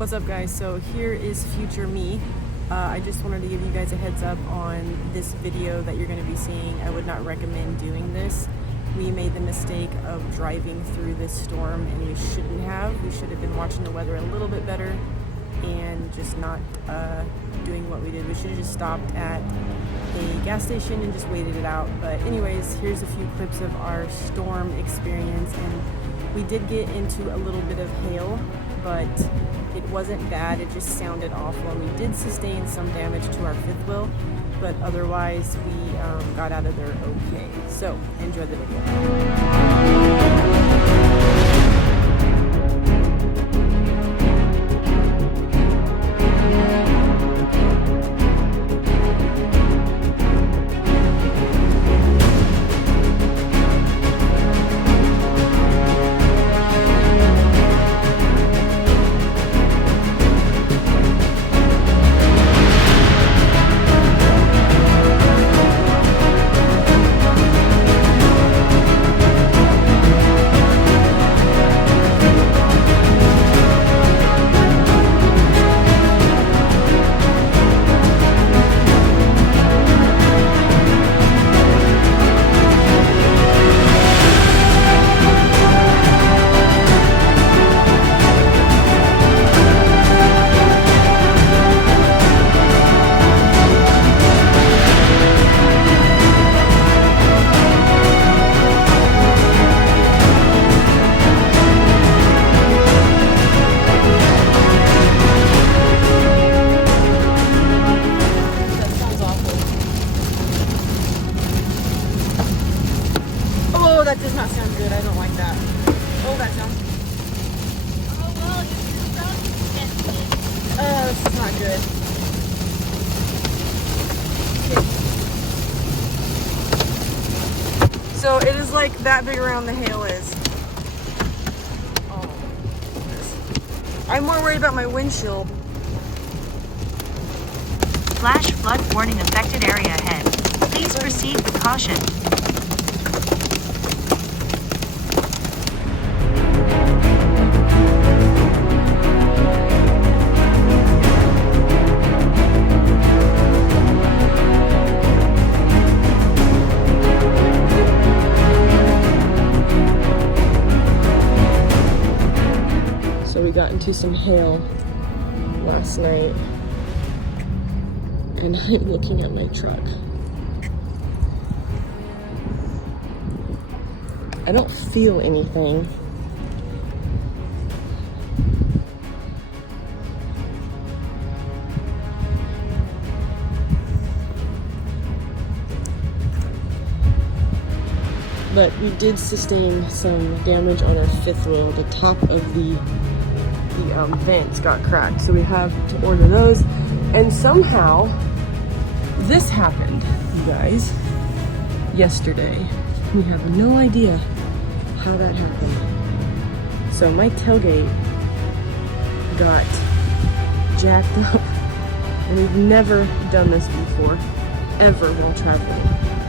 What's up, guys? So here is future me. I just wanted to give you guys a heads up on this video that you're going to be seeing. I would not recommend doing this. We made the mistake of driving through this storm and we shouldn't have. We should have been watching the weather a little bit better and just not doing what we did. We should have just stopped at a gas station and just waited it out. But anyways, here's a few clips of our storm experience, and we did get into a little bit of hail, but it wasn't bad. It just sounded awful, and we did sustain some damage to our fifth wheel, but otherwise we got out of there okay. So enjoy the video. Oh, that does not sound good. I don't like that. Oh, that sounds... Oh, well, this is not good. So it is like that big around the hail is. Oh, goodness. I'm more worried about my windshield. Flash flood warning affected area ahead. Please proceed with caution. So we got into some hail last night, and I'm looking at my truck. I don't feel anything. But we did sustain some damage on our fifth wheel. The top of the vents got cracked, so we have to order those. And somehow this happened, you guys, yesterday. We have no idea how that happened. So my tailgate got jacked up, and we've never done this before, ever, while traveling.